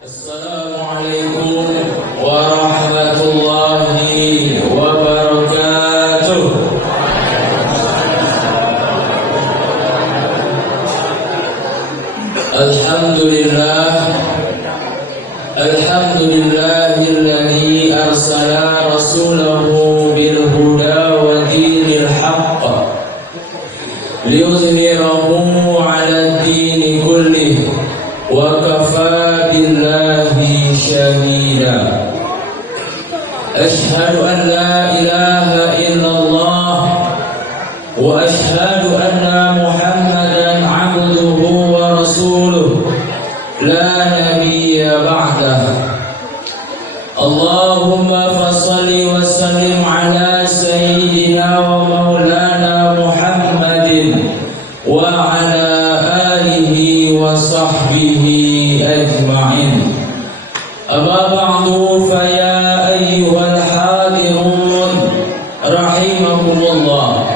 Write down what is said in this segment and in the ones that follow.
Assalamualaikum warahmatullahi wabarakatuh. Alhamdulillahilladzi arsala rasulahu bil huda wa dinil haqq liyuzhirahu 'ala ad-din kullih wa kafaa billahi shahida. Ashhadu an la ilaha illallah wa ashhadu anna Muhammadan 'abduhu wa rasuluh la nabiyya ba'dah. Allahumma fassalli wa sallim ala sayyidina wa maulana Muhammadin wa ala alihi wa sahbihi ajma'in. Amma ba'du, fa ya ayyuhal hadirun rahimakumullah,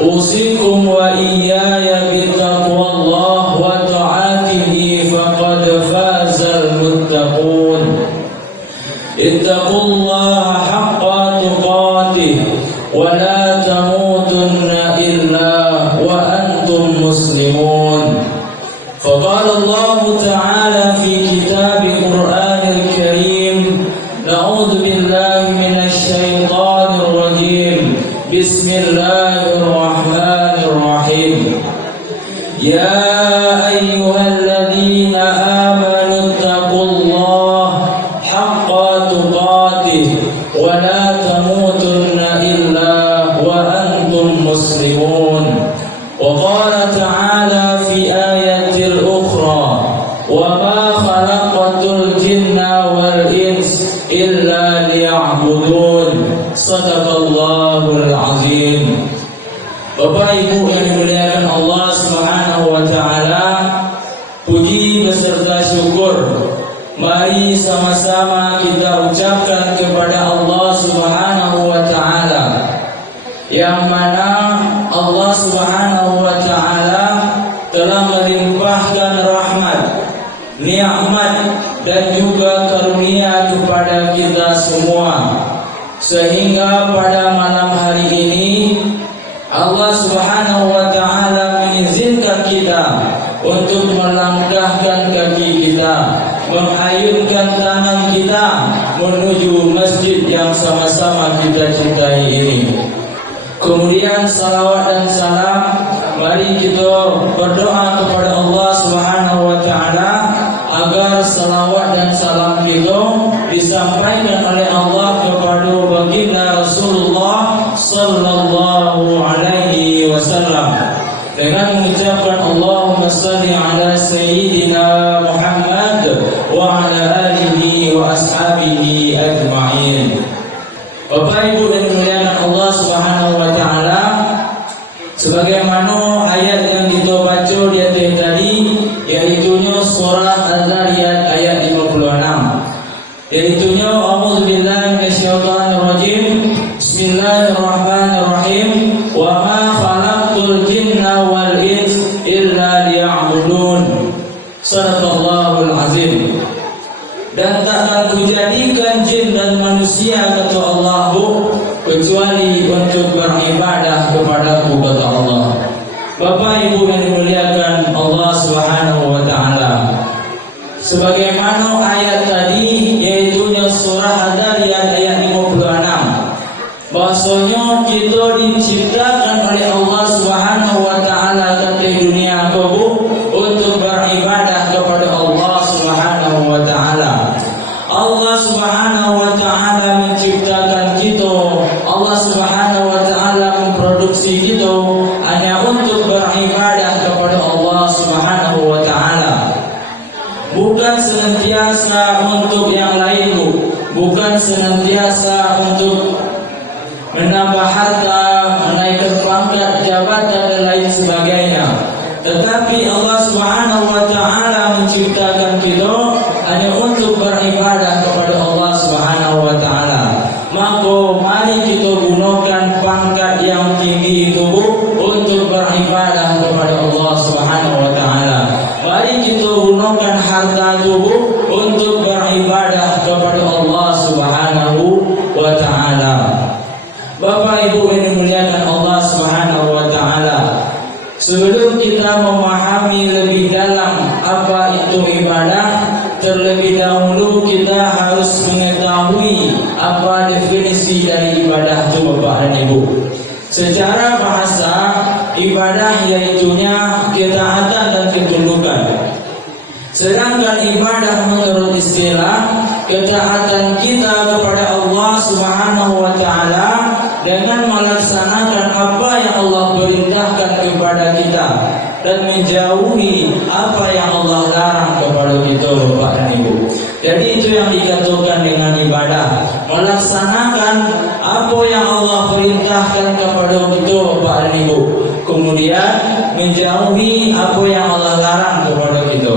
usikum wa iyaya bittaqwallah wa ta'atihi faqad fazal muttaqun. Ittaqullaha haqqa tuqatih wa la tamutunna illa wa antum muslimun. Faqala Allah Ta'ala fi kitabih Qur'anil Karim, na'udzu billahi minasy syaithanir rajim. Bismillahirrahmanirrahim. Ya ayyuhalladzina amanu taqullaha haqqa tuqatih wa la tamutunna illa wa antum muslimun. Wa qala ta'ala fi ayatil ukhra, wa ma khalaqatul jinna wal ins illa liya'budun. Sadaqallahul azim. Bapak Ibu yang dimuliakan Allah Subhanahu wa taala, puji beserta syukur mari sama-sama kita ucapkan kepada Allah Subhanahu wa taala, yang mana Allah Subhanahu wa taala telah melimpahkan rahmat, nikmat dan juga karunia kepada kita semua, sehingga pada malam hari ini Allah Subhanahu wa taala mengizinkan kita untuk melangkahkan kaki kita, mengayunkan tangan kita menuju masjid yang sama-sama kita cintai ini. Kemudian salawat dan salam, mari kita berdoa kepada Allah Subhanahu wa taala agar salawat dan salam kita disampaikan oleh Allah kepada baginda Rasulullah sallallahu alaihi wasallam dengan mengucapkan Allahumma salli ala sayyidina Muhammad wa ala alihi wa ashabihi ajma'in. Bapak Ibu dan dimuliakan Allah Subhanahu wa taala, sebagaimana ayat yang kita baca di atas tadi, yaitunya surah Az-Zariyat ayat 56, yaitunya a'udzubillahi minasyaitonir rajim. Bismillahirrahmanirrahim. Wa ma khalaqtul jinna wal ins illa liya'budun. Sadaqallahul azim. Dan takkan kujadikan jin dan manusia, kata Allah, kecuali untuk beribadah kepadaku, kata Allah. Bapak Ibu yang dimuliakan Allah Subhanahu wa taala, sebagaimana ayat tadi, yaitunya surah Az-Zariyat ayat 56, bahwasanya kita diciptakan oleh Allah Subhanahu wa taala ke dunia untuk beribadah kepada Allah Subhanahu wa taala. Allah Subhanahu wa taala menciptakan kita, Allah Subhanahu wa taala memproduksi kita hanya untuk beribadah kepada Allah Subhanahu wa taala. Bukan senantiasa untuk yang lain, bukan senantiasa untuk menambah harta, menaikkan pangkat, jabatan dan lain sebagainya. Tetapi Allah Subhanahu wa taala menciptakan kita hanya untuk beribadah kepada Allah Subhanahu wa taala. Maka mari kita gunakan pangkat yang tinggi itu untuk beribadah kepada Allah Subhanahu wa taala. Mari kita gunakan harta itu untuk beribadah kepada Allah Subhanahu wa taala. Bapak Ibu yang dimuliakan Allah Subhanahu wa taala, sebelum kita memahami lebih dalam apa itu ibadah, terlebih dahulu kita harus mengetahui apa definisi dari ibadah itu Bapak dan Ibu. Secara bahasa, ibadah yaitunya ketaatan dan ketundukan. Sedangkan ibadah menurut istilah, ketaatan kita kepada Allah Subhanahu wa taala dengan melaksanakan apa yang Allah perintahkan kepada kita dan menjauhi apa yang Allah larang kepada kita Bapak dan Ibu. Jadi itu yang dikatakan dengan ibadah, melaksanakan apa yang Allah perintahkan kepada kita Bapak dan Ibu, kemudian menjauhi apa yang Allah larang kepada kita.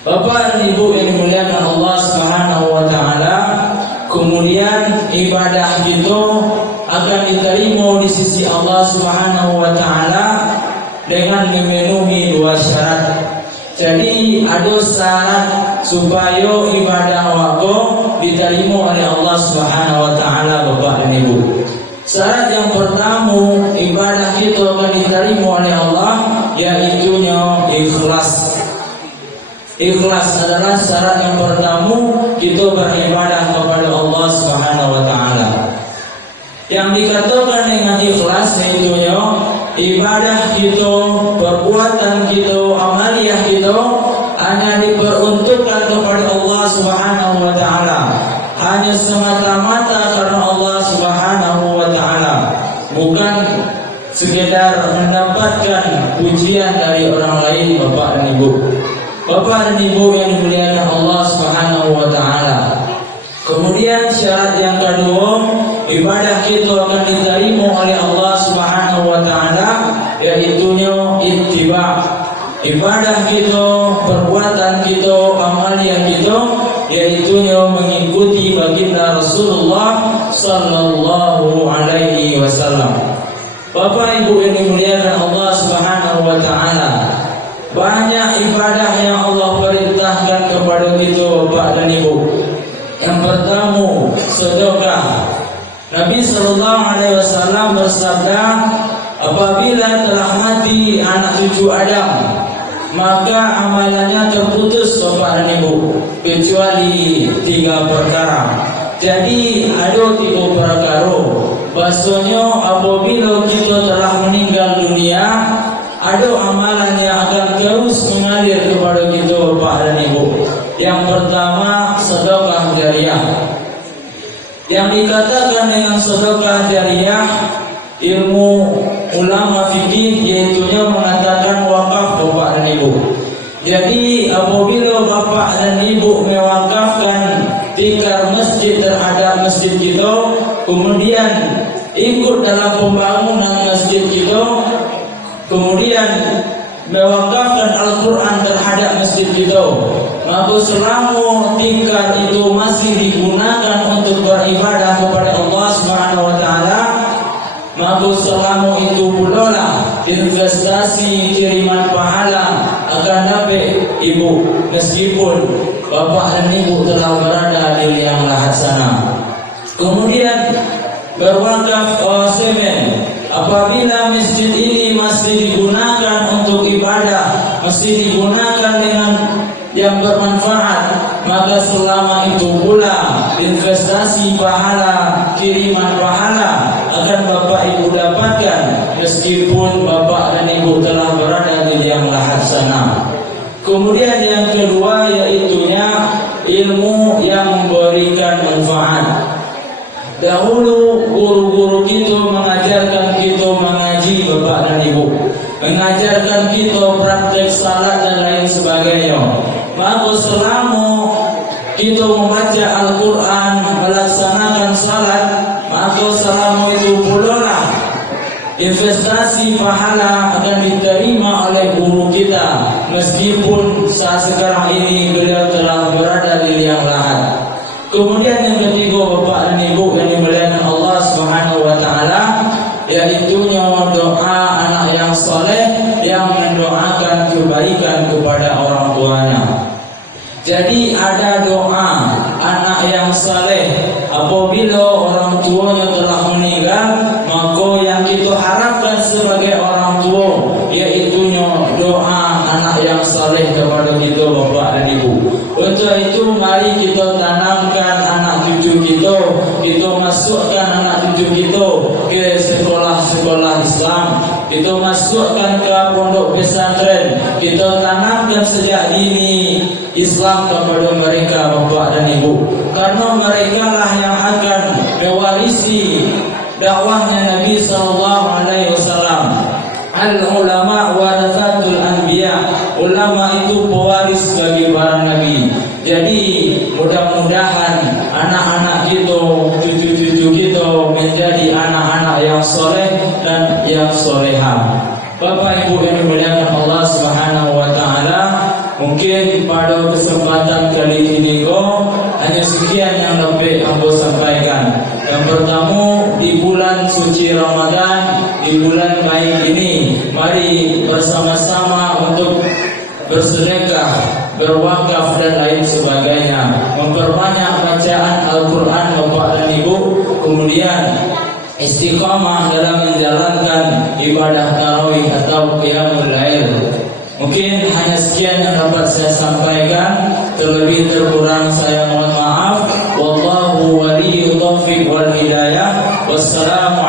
Bapak dan Ibu yang dimuliakan Allah Subhanahu wa taala, kemudian ibadah kita akan diterima di sisi Allah Subhanahu wa taala dengan memenuhi dua syarat. Jadi ada syarat supaya ibadah wako diterima oleh Allah Subhanahu wa taala Bapak dan Ibu. Syarat yang pertama ibadah kita akan diterima oleh Allah yaitu ikhlas. Ikhlas adalah syarat yang pertama kita beribadah kepada Allah Subhanahu wa taala. Yang dikatakan dengan ikhlas yaitu ibadah kita, perbuatan kita, amaliyah kita hanya diperuntukkan kepada Allah Subhanahu wa taala. Hanya semata-mata karena Allah Subhanahu wa taala, bukan sekedar mendapatkan pujian dari orang lain Bapak dan Ibu. Bapak dan Ibu yang dimuliakan Allah Subhanahu wa taala. Kemudian syarat yang kedua, ibadah kita akan diterima oleh Allah Subhanahu wa taala yaitu ittiba. Ibadah kita, perbuatan kita, amaliyah kita yaitu mengikuti baginda Rasulullah sallallahu alaihi wasallam. Bapak Ibu yang dimuliakan Allah Subhanahu wa taala, banyak ibadah yang Allah perintahkan kepada kita Bapak dan Ibu. Yang pertama, sedekah. Nabi sallallahu alaihi wasallam bersabda, apabila telah mati anak cucu Adam, maka amalannya terputus Bapak dan Ibu, kecuali 3 perkara. Jadi ada 3 perkara. Bahasanya apabila kita telah meninggal dunia, ada amalan yang akan terus mengalir kepada kita Bapak dan Ibu. Yang pertama, sedekah jariyah. Yang dikatakan dengan sedekah jariyah, ilmu ulama fikih yaitunya mengatakan wakaf Bapak dan Ibu. Jadi apabila Bapak dan Ibu mewakafkan tikar masjid terhadap masjid kita, kemudian ikut dalam pembangunan masjid kita, kemudian mewakafkan Al-Quran terhadap masjid kita, maka selama tikar itu masih digunakan untuk beribadah kepada Allah Subhanahu wa taala, maka selama itu pula lah investasi kiriman pahala akan dapat Ibu, meskipun Bapak dan Ibu telah berada di liang lahat sana. Kemudian berwakaf semen. Apabila masjid ini masih digunakan untuk ibadah, masih digunakan dengan yang bermanfaat, maka selama itu pula investasi pahala, kiriman pahala akan Bapak Ibu dapatkan meskipun Bapak dan Ibu telah berada di liang lahat sana. Kemudian yang kedua yaitunya ilmu yang memberikan manfaat. Dahulu guru-guru kita mengajarkan kita mengaji Bapak dan Ibu, mengajarkan kita praktek salat dan lain sebagainya. Maka selama kita membaca Al-Quran, melaksanakan salat, maka selama itu pula lah investasi pahala akan diterima oleh guru kita, meskipun saat sekarang ini beliau telah berada di liang lahat. Kemudian yang ketiga Bapak dan Ibu yang dimuliakan Allah Subhanahu wa taala, yaitu doa anak yang soleh yang mendoakan kebaikan kepada orang tuanya. Jadi ada ada doa anak yang saleh apabila orang tuanya telah meninggal, maka yang kita harapkan sebagai orang tua yaitu doa anak yang saleh kepada kita bapa dan ibu. Untuk itu mari kita tanamkan anak cucu kita masukkan anak cucu kita ke sekolah-sekolah Islam, kita masukkan ke pondok pesantren, kita tanamkan sejak dini Islam kepada mereka bapa dan ibu, karena mereka lah yang akan mewarisi dakwahnya Nabi sallallahu alaihi wasallam. Al ulama warathatul anbiya, ulama itu pewaris bagi para nabi. Jadi mudah-mudahan anak-anak kita, cucu-cucu kita menjadi anak-anak yang soleh dan yang solehah. Bapak Ibu yang dimuliakan Allah Subhanahu wa taala, mungkin pada kesempatan kali ini hanya sekian yang dapat aku sampaikan. Yang pertama, di bulan suci Ramadan, di bulan baik ini, mari bersama-sama untuk bersedekah, berwakaf dan lain sebagainya, memperbanyak bacaan Al-Quran Bapak dan Ibu, kemudian istiqamah dalam menjalankan ibadah tarawih atau qiyamul lail. Mungkin hanya sekian yang dapat saya sampaikan, terlebih terkurang saya mohon maaf. Wallahu waliyul taufiq wal hidayah. Wassalamu